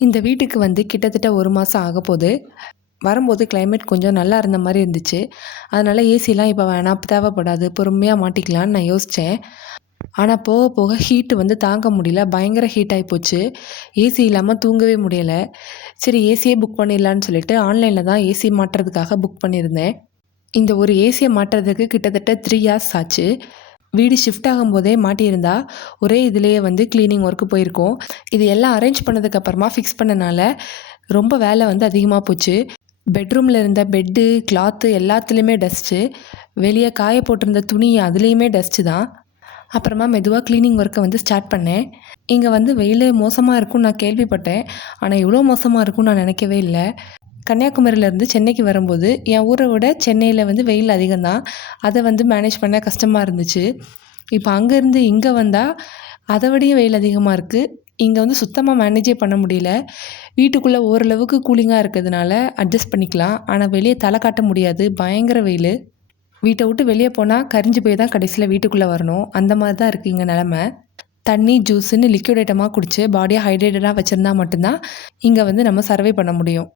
இந்த வீட்டுக்கு வந்து கிட்டத்தட்ட 1 மாதம் ஆகப்போகுது. வரும்போது கிளைமேட் கொஞ்சம் நல்லா இருந்த மாரி இருந்துச்சு. அதனால ஏசிலாம் இப்போ வேணாம், தேவைப்படாது, பொறுமையா மாட்டிக்கலான்னு நான் யோசிச்சேன். ஆனா போக போக ஹீட் வந்து தாங்க முடியல. பயங்கர ஹீட் ஆயிப்போச்சு. ஏசி இல்லாம தூங்கவே முடியல. சரி ஏசியே புக் பண்ணிடலான்னு சொல்லிட்டு ஆன்லைன்ல தான் ஏசி மாட்டுறதுக்காக புக் பண்ணியிருந்தேன். இந்த ஒரு ஏசிய மாட்டுறதுக்கு கிட்டத்தட்ட 3 ஹார்ஸ் ஆச்சு. வீடு ஷிஃப்ட் ஆகும்போதே மாட்டியிருந்தா, ஒரே இதுலேயே வந்து கிளீனிங் ஒர்க்கு போயிருக்கும். இது எல்லாம் அரேஞ்ச் பண்ணதுக்கப்புறமா ஃபிக்ஸ் பண்ணனால, ரொம்ப வேலை வந்து அதிகமாக போச்சு. பெட்ரூமில் இருந்த பெட்டு, கிளாத்து எல்லாத்துலேயுமே டஸ்ட்டு. வெளியே காய போட்டிருந்த துணி அதுலேயுமே டஸ்ட்டு தான். அப்புறமா மெதுவாக க்ளீனிங் ஒர்க்கை வந்து ஸ்டார்ட் பண்ணேன். இங்கே வந்து வெயில் மோசமாக இருக்கும்னு நான் கேள்விப்பட்டேன். ஆனால் இவ்வளோ மோசமாக இருக்கும்னு நான் நினைக்கவே இல்லை. கன்னியாகுமரியிலேருந்து சென்னைக்கு வரும்போது என் ஊரை விட சென்னையில் வந்து வெயில் அதிகம்தான். அதை வந்து மேனேஜ் பண்ண கஷ்டமாக இருந்துச்சு. இப்போ அங்கேருந்து இங்கே வந்தால் அதை விடையும் வெயில் அதிகமாக இருக்குது. இங்கே வந்து சுத்தமாக மேனேஜே பண்ண முடியல. வீட்டுக்குள்ளே ஓரளவுக்கு கூலிங்காக இருக்கிறதுனால அட்ஜஸ்ட் பண்ணிக்கலாம். ஆனால் வெளியே தலை காட்ட முடியாது, பயங்கர வெயில். வீட்டை விட்டு வெளியே போனால் கரிஞ்சு போய் தான் கடைசியில் வீட்டுக்குள்ளே வரணும். அந்த மாதிரி தான் இருக்குது இங்கே நிலமை. தண்ணி, ஜூஸுன்னு லிக்விட் ஐட்டமாக குடித்து பாடியை ஹைட்ரேட்டடாக வச்சுருந்தா மட்டும்தான் இங்கே வந்து நம்ம சர்வை பண்ண முடியும்.